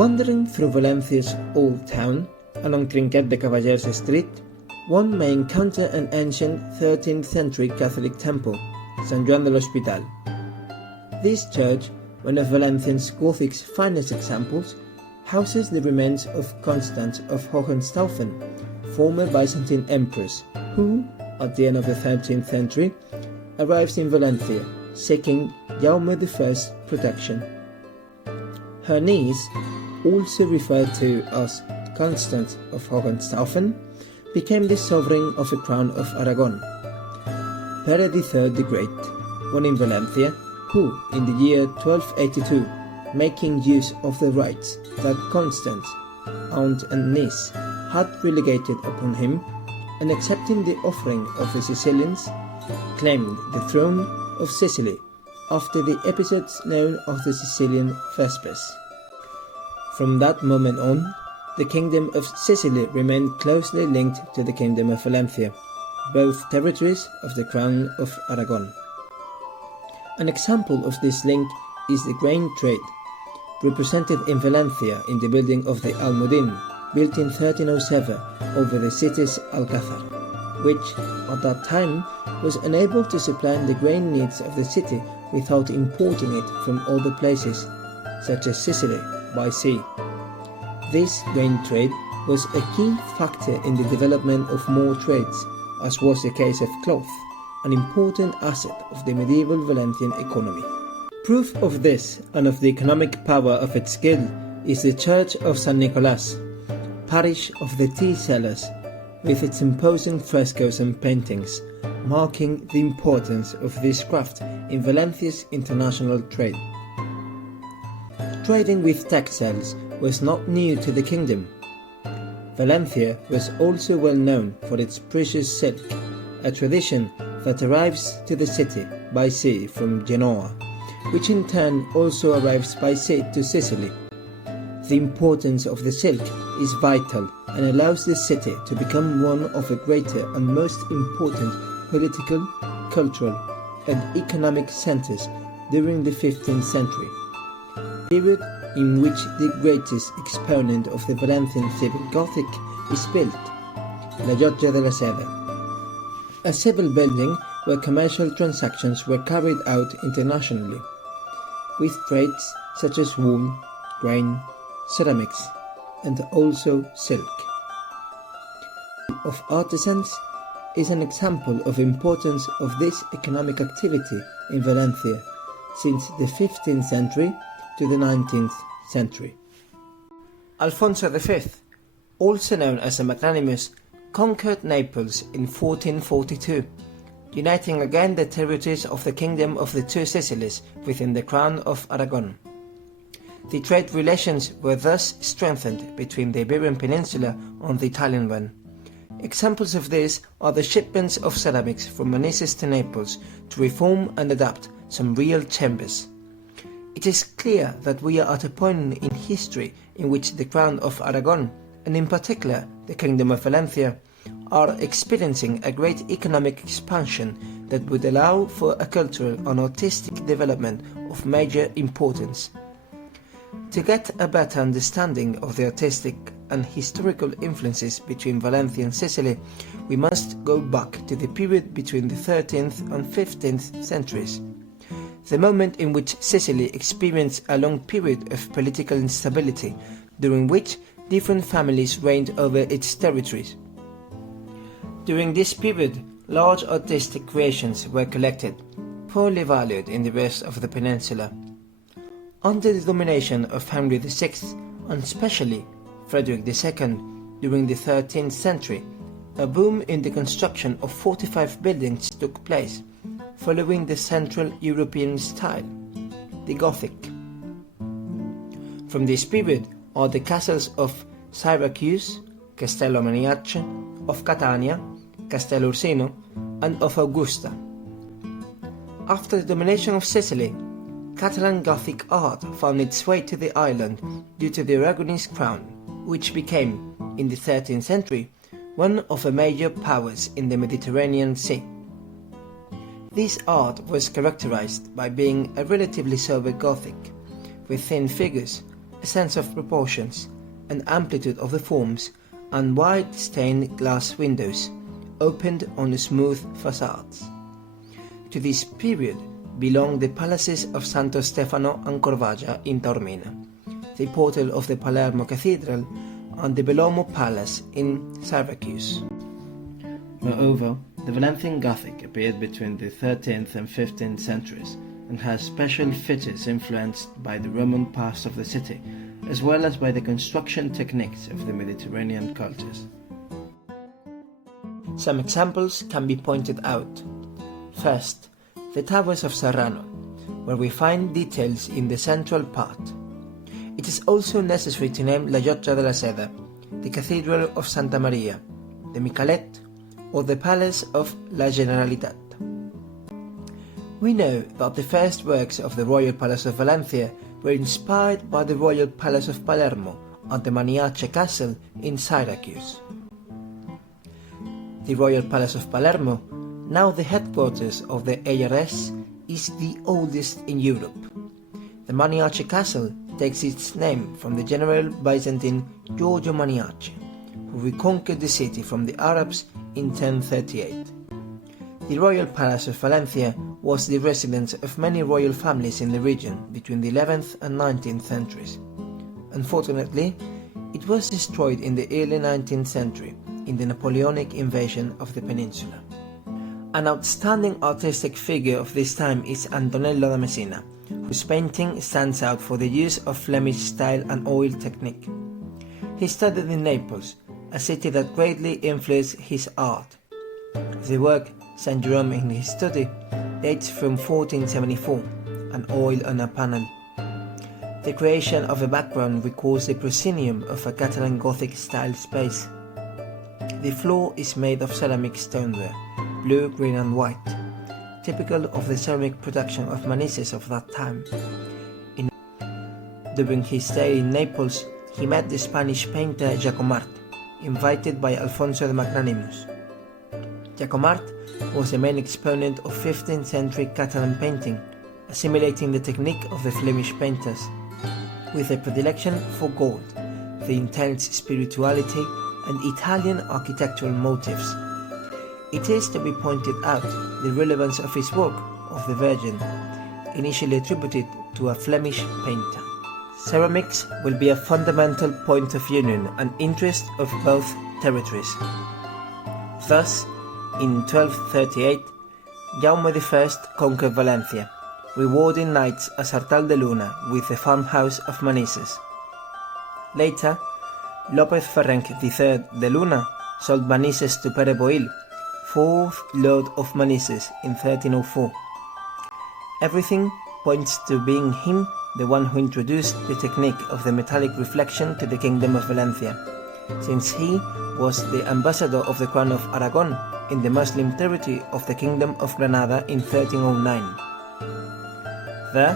Wandering through Valencia's old town, along Trinquet de Cavallers Street, one may encounter an ancient 13th century Catholic temple, San Juan del Hospital. This church, one of Valencia's Gothic's finest examples, houses the remains of Constance of Hohenstaufen, former Byzantine empress, who, at the end of the 13th century, arrives in Valencia, seeking Jaume I's protection. Her niece, also referred to as Constance of Hohenstaufen, became the sovereign of the crown of Aragon. Pere III the Great, born in Valencia, who, in the year 1282, making use of the rights that Constance, aunt and niece, had relegated upon him, and accepting the offering of the Sicilians, claimed the throne of Sicily after the episodes known as the Sicilian Vespers. From that moment on, the Kingdom of Sicily remained closely linked to the Kingdom of Valencia, both territories of the Crown of Aragon. An example of this link is the grain trade, represented in Valencia in the building of the Almudin, built in 1307 over the city's Alcázar, which, at that time, was unable to supply the grain needs of the city without importing it from other places, such as Sicily, by sea. This grain trade was a key factor in the development of more trades, as was the case of cloth, an important asset of the medieval Valencian economy. Proof of this and of the economic power of its guild is the Church of San Nicolas, parish of the tea sellers, with its imposing frescoes and paintings, marking the importance of this craft in Valencia's international trade. Trading with textiles was not new to the kingdom. Valencia was also well known for its precious silk, a tradition that arrives to the city by sea from Genoa, which in turn also arrives by sea to Sicily. The importance of the silk is vital and allows the city to become one of the greater and most important political, cultural, and economic centers during the 15th century, period in which the greatest exponent of the Valencian civil Gothic is built, La Llotja de la Seda, a civil building where commercial transactions were carried out internationally, with trades such as wool, grain, ceramics, and also silk. Of artisans is an example of importance of this economic activity in Valencia since the 15th century to the 19th century. Alfonso V, also known as the Magnanimous, conquered Naples in 1442, uniting again the territories of the Kingdom of the Two Sicilies within the Crown of Aragon. The trade relations were thus strengthened between the Iberian Peninsula and the Italian one. Examples of this are the shipments of ceramics from Manises to Naples to reform and adapt some real chambers. It is clear that we are at a point in history in which the Crown of Aragon, and in particular the Kingdom of Valencia, are experiencing a great economic expansion that would allow for a cultural and artistic development of major importance. To get a better understanding of the artistic and historical influences between Valencia and Sicily, we must go back to the period between the 13th and 15th centuries, the moment in which Sicily experienced a long period of political instability, during which different families reigned over its territories. During this period, large artistic creations were collected, poorly valued in the rest of the peninsula. Under the domination of Henry VI, and especially Frederick II, during the 13th century, a boom in the construction of fortified buildings took place, following the Central European style, the Gothic. From this period are the castles of Syracuse, Castello Maniace, of Catania, Castello Ursino, and of Augusta. After the domination of Sicily, Catalan Gothic art found its way to the island due to the Aragonese crown, which became, in the 13th century, one of the major powers in the Mediterranean Sea. This art was characterized by being a relatively sober Gothic, with thin figures, a sense of proportions, and amplitude of the forms, and wide stained glass windows, opened on smooth facades. To this period belong the palaces of Santo Stefano and Corvaggia in Taormina, the portal of the Palermo Cathedral, and the Bellomo Palace in Syracuse. Moreover, the Valentine Gothic appeared between the 13th and 15th centuries and has special features influenced by the Roman past of the city, as well as by the construction techniques of the Mediterranean cultures. Some examples can be pointed out. First, the Towers of Serrano, where we find details in the central part. It is also necessary to name La Llotja de la Seda, the Cathedral of Santa Maria, the Micalet, or the Palace of La Generalitat. We know that the first works of the Royal Palace of Valencia were inspired by the Royal Palace of Palermo and the Maniace Castle in Syracuse. The Royal Palace of Palermo, now the headquarters of the ARS, is the oldest in Europe. The Maniace Castle takes its name from the general Byzantine Giorgio Maniace, who reconquered the city from the Arabs in 1038. The Royal Palace of Valencia was the residence of many royal families in the region between the 11th and 19th centuries. Unfortunately, it was destroyed in the early 19th century in the Napoleonic invasion of the peninsula. An outstanding artistic figure of this time is Antonello da Messina, whose painting stands out for the use of Flemish style and oil technique. He studied in Naples, a city that greatly influenced his art. The work St. Jerome in his study dates from 1474, an oil on a panel. The creation of a background recalls the proscenium of a Catalan Gothic style space. The floor is made of ceramic stoneware, blue, green and white, typical of the ceramic production of Manises of that time. During his stay in Naples, he met the Spanish painter Jacomart, invited by Alfonso the Magnanimous. Jacomart was the main exponent of 15th century Catalan painting, assimilating the technique of the Flemish painters, with a predilection for gold, the intense spirituality, and Italian architectural motifs. It is to be pointed out the relevance of his work of the Virgin, initially attributed to a Flemish painter. Ceramics will be a fundamental point of union and interest of both territories. Thus, in 1238, Jaume I conquered Valencia, rewarding knights as Artal de Luna with the farmhouse of Manises. Later, López Ferrenc III de Luna sold Manises to Pere Boil, 4th Lord of Manises, in 1304. Everything points to being him the one who introduced the technique of the metallic reflection to the Kingdom of Valencia, since he was the ambassador of the Crown of Aragon in the Muslim territory of the Kingdom of Granada in 1309. There,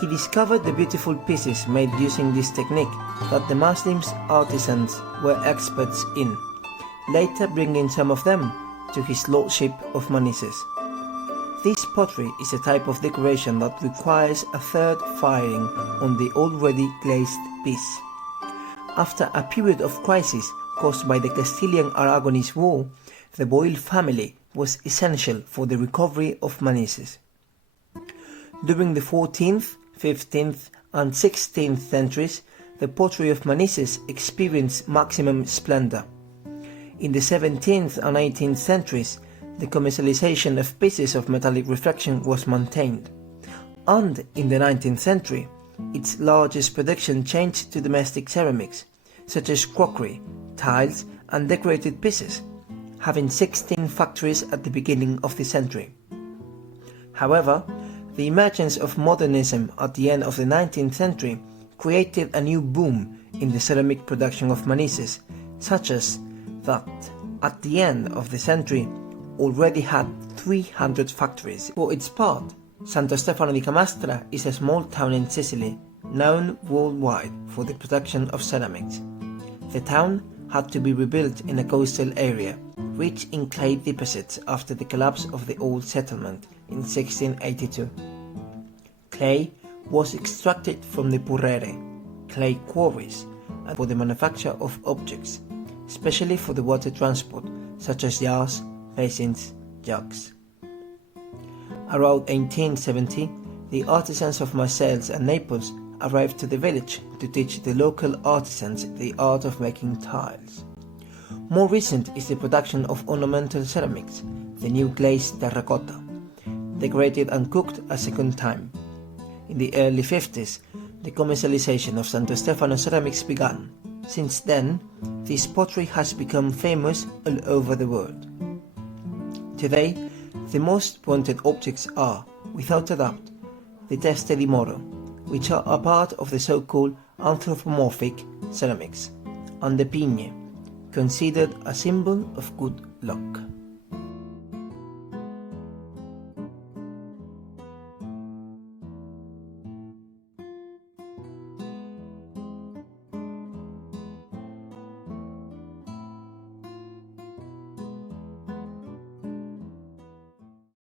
he discovered the beautiful pieces made using this technique that the Muslims' artisans were experts in, later bringing some of them to his lordship of Manises. This pottery is a type of decoration that requires a third firing on the already glazed piece. After a period of crisis caused by the Castilian-Aragonese War, the Boil family was essential for the recovery of Manises. During the 14th, 15th and 16th centuries, the pottery of Manises experienced maximum splendor. In the 17th and 18th centuries, the commercialization of pieces of metallic reflection was maintained, and in the 19th century, its largest production changed to domestic ceramics, such as crockery, tiles and decorated pieces, having 16 factories at the beginning of the century. However, the emergence of modernism at the end of the 19th century created a new boom in the ceramic production of Manises, such as that, at the end of the century, already had 300 factories. For its part, Santo Stefano di Camastra is a small town in Sicily, known worldwide for the production of ceramics. The town had to be rebuilt in a coastal area, rich in clay deposits after the collapse of the old settlement in 1682. Clay was extracted from the Purrere, clay quarries, and for the manufacture of objects, especially for the water transport, such as jars, basins, jugs. Around 1870, the artisans of Marseilles and Naples arrived to the village to teach the local artisans the art of making tiles. More recent is the production of ornamental ceramics, the new glazed terracotta, decorated and cooked a second time. In the early 50s, the commercialization of Santo Stefano ceramics began. Since then, this pottery has become famous all over the world. Today, the most wanted objects are, without a doubt, the teste di moro, which are a part of the so-called anthropomorphic ceramics, and the pigne, considered a symbol of good luck.